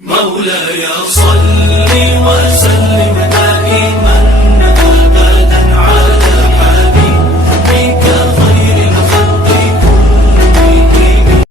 مولاي صل وسلم دائما ابدا على حبيبك خير الخلق كلهم.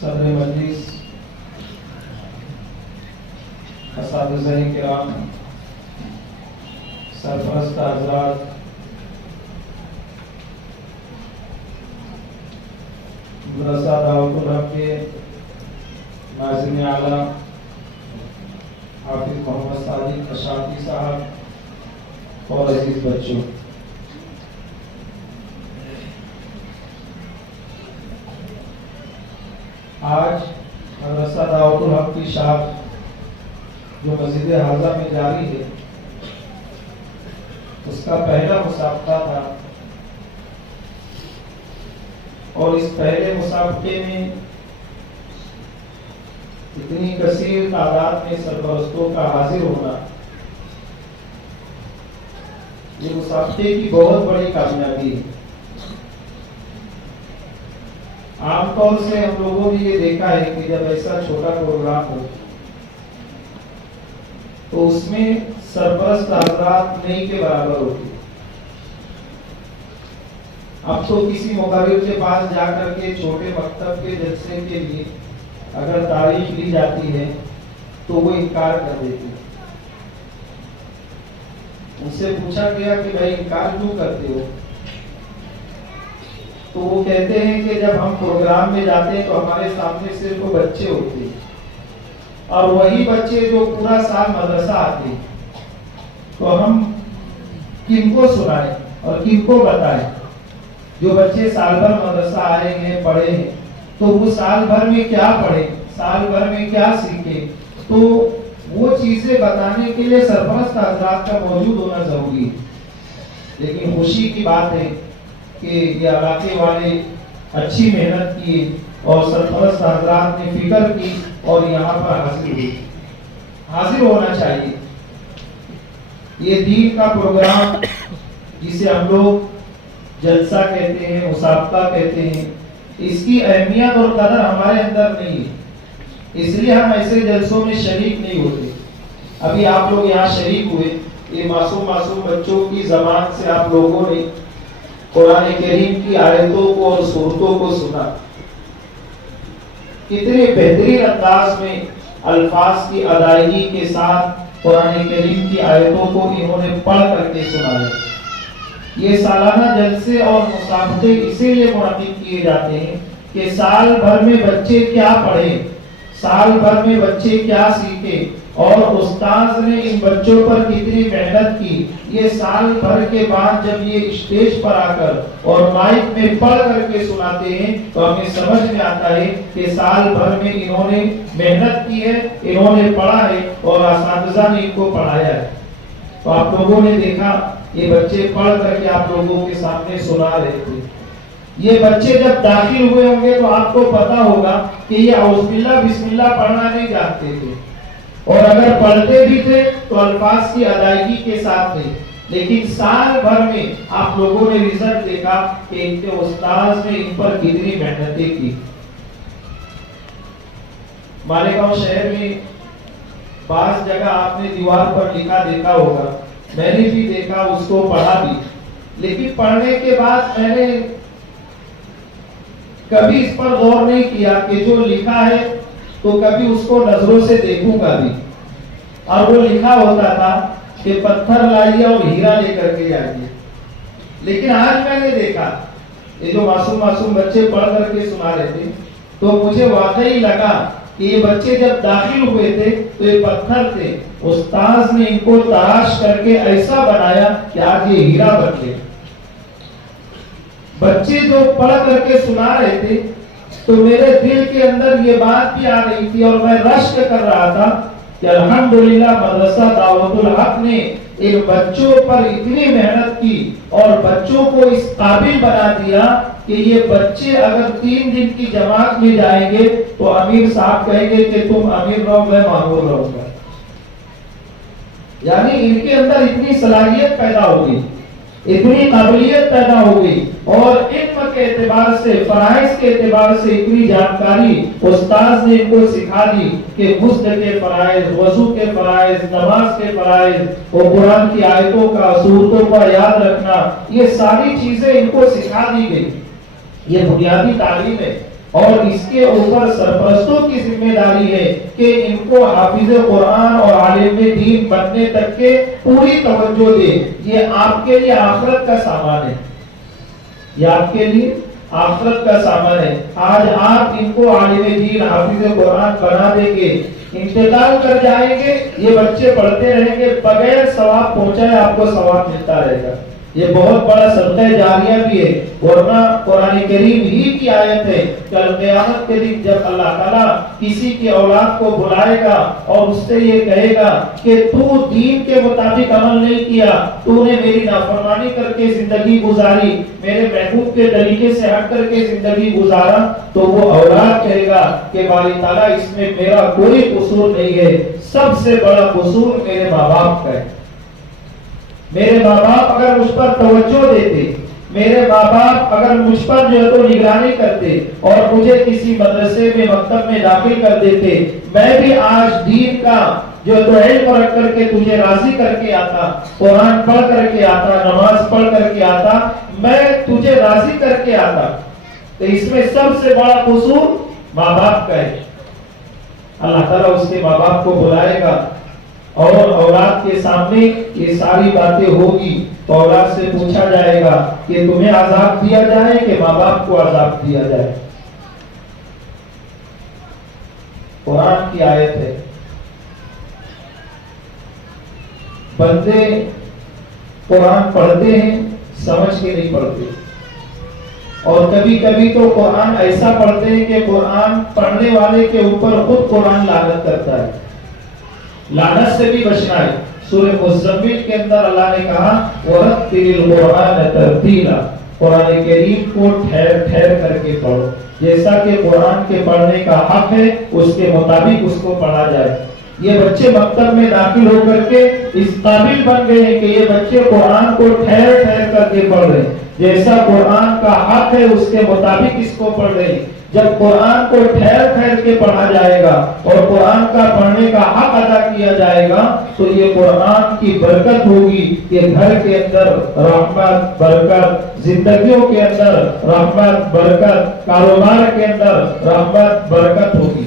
صدر مجلس، اساتذہ کرام، سرپرست حضرات، مدرسہ دعوت الحق کے ناظرین اعلیٰ حافظ محمد صادق اشاعتی صاحب اور عزیز بچوں، آج مدرسہ دعوت الحق کی شاخ جو مسجد حاضہ میں جاری ہے، اس کا پہلا مسابقہ تھا، اور اس پہلے مسابقے میں اتنی کثیر تعداد میں سرپرستوں کا حاضر ہونا یہ مسابقے کی بہت بڑی کامیابی ہے۔ عام طور سے ہم لوگوں نے یہ دیکھا ہے کہ جب ایسا چھوٹا پروگرام ہو تو اس میں سرپرست حضرات نہیں کے برابر ہوتے۔ اب تو کسی مقرر کے پاس جا کر کے چھوٹے مکتب کے جلسے کے لیے اگر تاریخ لی جاتی ہے تو وہ انکار کر دیتے۔ ان سے پوچھا گیا کہ بھائی انکار کیوں کرتے ہو؟ تو وہ کہتے ہیں کہ جب ہم پروگرام میں جاتے ہیں تو ہمارے سامنے صرف بچے ہوتے ہیں، اور وہی بچے جو پورا سال مدرسہ آتے ہیں، تو ہم کن کو سنائیں اور کن کو بتائیں؟ جو بچے سال بھر مدرسہ آئے ہیں، پڑھے ہیں، تو وہ سال بھر میں کیا پڑھے، سال بھر میں کیا سیکھے؟ تو وہ چیزیں بتانے کے لیے سرپرست حضرات کا موجود ہونا ضروری ہے۔ لیکن خوشی کی بات ہے کہ یہ علاقے والے اچھی محنت کی اور سرپرست حضرات نے فکر کی اور یہاں پر حاضر ہوئے۔ حاضر ہونا چاہیے۔ یہ دین کا پروگرام جسے ہم لوگ جلسہ کہتے ہیں، مسابقہ کہتے ہیں، اس کی اہمیت اور قدر ہمارے اندر نہیں ہے، اس لیے ہم ایسے جلسوں میں شریک نہیں ہوتے۔ ابھی آپ لوگ یہاں شریک ہوئے، یہ معصوم بچوں کی زبان سے آپ لوگوں نے قرآن کریم کی آیتوں کو اور سورتوں کو سنا۔ کتنے بہترین انداز میں الفاظ کی ادائیگی کے ساتھ قرآن کریم کی آیتوں کو انہوں نے پڑھ کر کے سنایا۔ یہ سالانہ جلسے اور مسابقے اسی لیے منعقد کیے جاتے ہیں کہ سال بھر میں بچے کیا پڑھیں، سال بھر میں بچے کیا سیکھیں، اور استاذ نے ان بچوں پر کتنی محنت کی۔ یہ سال بھر کے بعد جب یہ اسٹیج پر آ کر اور مائک میں پڑھ کر کے سناتے ہیں تو ہمیں سمجھ میں آتا ہے کہ سال بھر میں انہوں نے محنت کی ہے، انہوں نے پڑھا ہے اور اساتذہ نے ان کو پڑھایا ہے۔ تو آپ لوگوں نے دیکھا یہ بچے پڑھ کر کے آپ لوگوں کے سامنے سنا رہے تھے۔ یہ بچے جب داخل ہوئے ہوں گے تو آپ کو پتا ہوگا کہ یہ اعوذ باللہ بسم اللہ پڑھنا نہیں جانتے تھے، اور اگر پڑھتے بھی تھے تو الفاظ کی ادائیگی کے ساتھ تھے۔ لیکن سال بھر میں آپ لوگوں نے رزلٹ دیکھا کہ ان کے استاذ نے ان پر کتنی محنتیں کی۔ مالیگاؤں شہر میں بعض جگہ آپ نے دیوار پر لکھا دیکھا ہوگا، میں نے بھی دیکھا، اس کو پڑھا بھی، لیکن پڑھنے کے بعد میں نے کبھی اس پر غور نہیں کیا کہ جو لکھا ہے تو کبھی اس کو نظروں سے دیکھوں گا بھی۔ اور وہ لکھا ہوتا تھا کہ پتھر لائیے اور ہیرا لے کر کے جائیے، لیکن آج میں نے دیکھا یہ جو معصوم بچے پڑھ کر کے سنا رہے تھے تو مجھے واقعی لگا کہ یہ بچے جب داخل ہوئے تھے تو یہ پتھر تھے، استاذ نے ان کو تراش کر کے ایسا بنایا کہ آج یہ ہیرا بن گئے۔ بچے جو پڑھ کر کے سنا رہے تھے تو میرے دل کے اندر یہ بات بھی آ رہی تھی اور میں رشک کر رہا تھا کہ الحمدللہ مدرسہ دعوت الحق نے ان بچوں پر اتنی محنت کی اور بچوں کو اس قابل بنا دیا کہ یہ بچے اگر 3 دن کی جماعت میں جائیں گے تو امیر صاحب کہیں گے کہ تم امیر رہو میں مامور رہوں گا. یعنی ان کے اندر اتنی صلاحیت پیدا ہوگی, اتنی قابلیت پیدا ہوگی, اور علم کے اعتبار سے, فرائض کے اعتبار سے اتنی جانکاری استاذ نے ان کو سکھا دی کہ غسل کے فرائض, وضو کے فرائض, نماز کے فرائض, اور قرآن کی آیتوں کا, سورتوں کا یاد رکھنا, یہ ساری چیزیں ان کو سکھا دی گئی. یہ بنیادی تعلیم ہے, اور اس کے اوپر سرپرستوں کی ذمہ داری ہے کہ ان کو حافظ قرآن اور عالم دین بننے تک کے پوری توجہ دے. یہ آپ کے لیے آخرت کا سامان ہے, یہ آپ کے لیے آخرت کا سامان ہے. آج آپ ان کو عالم دین, حافظ قرآن بنا دیں گے, انتقال کر جائیں گے, یہ بچے پڑھتے رہیں گے, بغیر ثواب پہنچائے آپ کو ثواب ملتا رہے گا. یہ بہت بڑا صدقہ جاریہ بھی ہے, ورنہ قرآن کریم ہی کی آیت ہے کل قیامت کے دن جب اللہ تعالیٰ کسی کی اولاد کو بلائے گا اور اس سے یہ کہے گا کہ تو دین کے مطابق عمل نہیں کیا, تو نے میری نافرمانی کر کے زندگی گزاری, میرے محبوب کے طریقے سے ہٹ کر کے زندگی گزارا, تو وہ اولاد کہے گا کہ باری تعالیٰ اس میں میرا کوئی قصور نہیں ہے, سب سے بڑا قصور میرے ماں باپ کا ہے. میرے ماں باپ اگر مجھ پر توجہ دیتے, میرے ماں باپ اگر مجھ پر جو ہے تو نگرانی کرتے اور مجھے کسی مدرسے میں, مکتب میں داخل کر دیتے, میں بھی آج دین کا جو تو علم رکھ کر کے تجھے راضی کر کے آتا, قرآن پڑھ کر کے آتا, نماز پڑھ کر کے آتا, میں تجھے راضی کر کے آتا. تو اس میں سب سے بڑا قصور ماں باپ کا ہے. اللہ تعالیٰ اس کے ماں باپ کو بلائے گا اور اولاد کے سامنے یہ ساری باتیں ہوگی, تو اولاد سے پوچھا جائے گا کہ تمہیں عذاب دیا جائے کہ ماں باپ کو عذاب دیا جائے. قرآن کی آیت ہے, بندے قرآن پڑھتے ہیں سمجھ کے نہیں پڑھتے, اور کبھی کبھی تو قرآن ایسا پڑھتے ہیں کہ قرآن پڑھنے والے کے اوپر خود قرآن لعنت کرتا ہے. لعنت سے بھی بچنا ہے. سورہ مزمل کے اندر اللہ نے کہا وَرَتِّلِ الْقُرْآنَ تَرْتِيلًا, قرآن کریم کو ٹھہر ٹھہر کر کے پڑھو, جیسا کہ قرآن کے پڑھنے کا حق ہے اس کے مطابق اس کو پڑھا جائے. یہ بچے مکتب میں داخل ہو کر کے اس قابل بن گئے ہیں کہ یہ بچے قرآن کو ٹھہر ٹھہر کر کے پڑھ رہے ہیں, جیسا قرآن کا حق ہے اس کے مطابق اس کو پڑھ رہے ہیں. جب قرآن کو ٹھہر ٹھہر کے پڑھا جائے گا اور قرآن کا پڑھنے کا حق ادا کیا جائے گا, تو یہ قرآن کی برکت ہوگی کہ گھر کے اندر رحمت, برکت, زندگیوں کے اندر رحمت, برکت, کاروبار کے اندر رحمت, برکت ہوگی.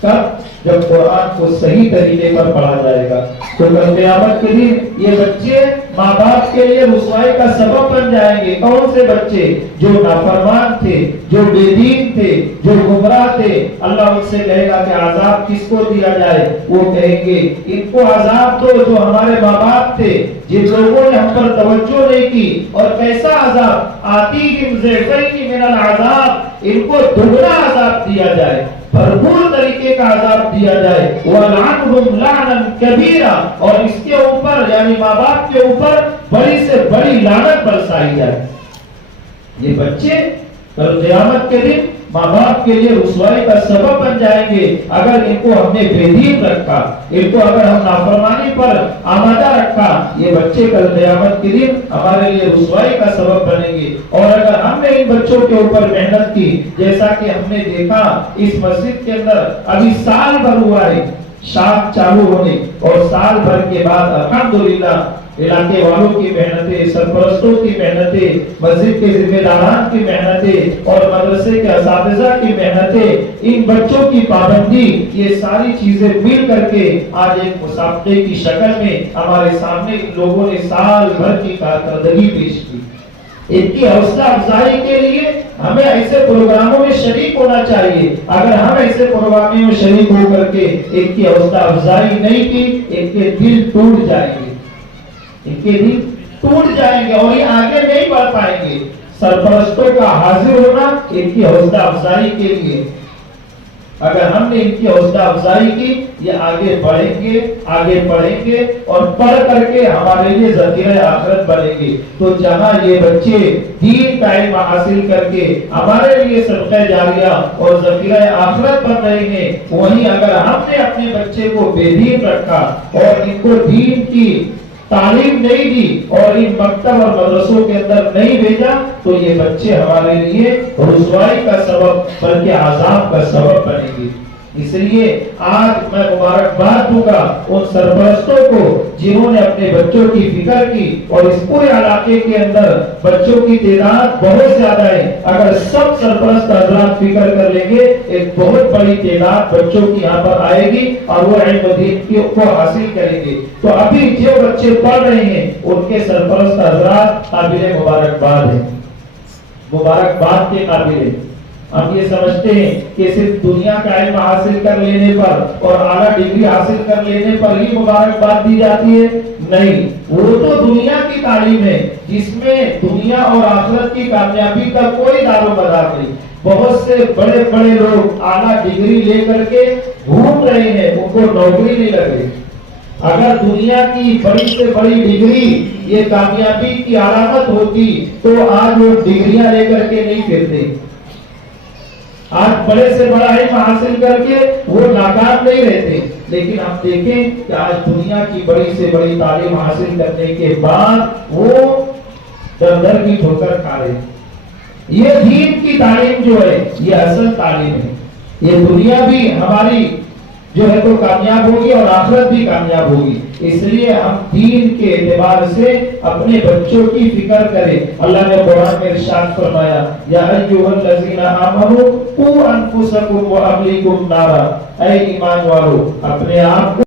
کب؟ جب قرآن کو صحیح طریقے پر پڑھا جائے گا. تو کل قیامت کے دن یہ بچے ماں باپ کے لیے رسوائی کا سبب بن جائیں گے. کون سے بچے؟ جو نافرمان تھے, جو بے دین تھے, جو گمراہ تھے. اللہ ان سے کہے گا کہ عذاب کس کو دیا جائے؟ وہ کہیں گے ان کو عذاب دو جو ہمارے ماں باپ تھے, جن لوگوں نے ہم پر توجہ نہیں کی. اور کیسا عذاب؟ آتیہم ضعفین من العذاب, ان کو دگنا عذاب دیا جائے, بھرپور طریقے کا عذاب دیا جائے. وَلْعَنْهُمْ لَعْنًا كَبِيرًا, اور اس کے اوپر یعنی ماں باپ کے اوپر بڑی سے بڑی لعنت برسائی جائے. یہ بچے کل قیامت کے دن ماں باپ کے لیے رسوائی کا سبب بن جائیں گے اگر ان کو ہم نے بے دین رکھا, ان کو اگر ہم نافرمانی پر آمادہ رکھا. یہ بچے کل قیامت کے دن ہمارے لیے رسوائی کا سبب بنیں گے. اور اگر ہم نے ان بچوں کے اوپر محنت کی, جیسا کہ ہم نے دیکھا اس مسجد کے اندر ابھی سال بھر ہوا ہے شاخ چالو ہونے, اور سال بھر کے بعد الحمدللہ علاقے والوں کی محنتیں, سرپرستوں کی محنتیں, مسجد کے ذمہ داران کی محنتیں اور مدرسے کے اساتذہ کی محنتیں, ان بچوں کی پابندی, یہ ساری چیزیں مل کر کے آج ایک مسابقے کی شکل میں ہمارے سامنے ان لوگوں نے سال بھر کی کارکردگی پیش کی. ان کی حوصلہ افزائی کے لیے ہمیں ایسے پروگراموں میں شریک ہونا چاہیے. اگر ہم ایسے پروگراموں میں شریک ہو کر کے ان کی حوصلہ افزائی نہیں کی, ان کے دل ٹوٹ جائیں گے, ان کے دل ٹوٹ جائیں گے اور یہ آگے نہیں بڑھ پائیں گے. سرپرستوں کا حاضر ہونا ان کی حوصلہ افزائی کے لیے. اگر ہم نے ان کی حوصلہ افزائی کی یہ آگے بڑھیں گے، آگے پڑھیں گے اور پڑھ کر کے ہمارے لیے ذخیرہ آخرت بنیں گے۔ تو جہاں یہ بچے دین کا علم حاصل کر کے ہمارے لیے صدقہ جاریہ اور ذخیرہ آخرت بن رہے ہیں، وہیں اگر ہم نے اپنے بچے کو بے دین رکھا اور ان کو دین کی تعلیم نہیں دی اور ان مکتب اور مدرسوں کے اندر نہیں بھیجا تو یہ بچے ہمارے لیے رسوائی کا سبب بلکہ عذاب کا سبب بنیں گے۔ اس لیے آج میں مبارکباد دوں گا ان سرپرستوں کو جنہوں نے اپنے بچوں کی فکر کی، اور اس پورے علاقے کے اندر بچوں کی تعداد بہت زیادہ ہے۔ اگر سب سرپرست حضرات فکر کر لیں گے ایک بہت بڑی تعداد بچوں کی یہاں پر آئے گی اور وہ علم دین کو حاصل کریں گے۔ تو ابھی جو بچے پڑھ رہے ہیں ان کے سرپرست حضرات قابل مبارکباد ہیں، مبارکباد کے قابل ہیں۔ ہم یہ سمجھتے ہیں کہ صرف دنیا کا علم حاصل کر لینے پر اور اعلیٰ ڈگری حاصل کر لینے پر ہی مبارکباد دی جاتی ہے، نہیں، وہ تو دنیا کی تعلیم ہے جس میں دنیا اور آخرت کی کامیابی کا کوئی دار و مدار نہیں۔ بہت سے بڑے بڑے لوگ اعلیٰ ڈگری لے کر کے گھوم رہے ہیں، ان کو نوکری نہیں لگ رہی۔ اگر دنیا کی بڑی سے بڑی ڈگری یہ کامیابی کی علامت ہوتی تو آج وہ ڈگریاں لے کر کے نہیں پھرتے۔ آج بڑے سے بڑا علم حاصل کر کے وہ ناکام نہیں رہتے، لیکن ہم دیکھیں کہ آج دنیا کی بڑی سے بڑی تعلیم حاصل کرنے کے بعد وہ در در کی ٹھوکر کھا رہے ہیں۔ یہ دین کی تعلیم جو ہے یہ اصل تعلیم ہے، یہ دنیا بھی ہماری جو ہے تو کامیاب ہوگی اور آخرت بھی کامیاب ہوگی۔ اس لیے ہم دین کے اعتبار سے اپنے بچوں کی فکر کریں۔ اللہ نے قرآن میں ارشاد فرمایا یا ایھا الذین آمنوا قوا انفسکم واہلیکم نارا، اے ایمان والو اپنے آپ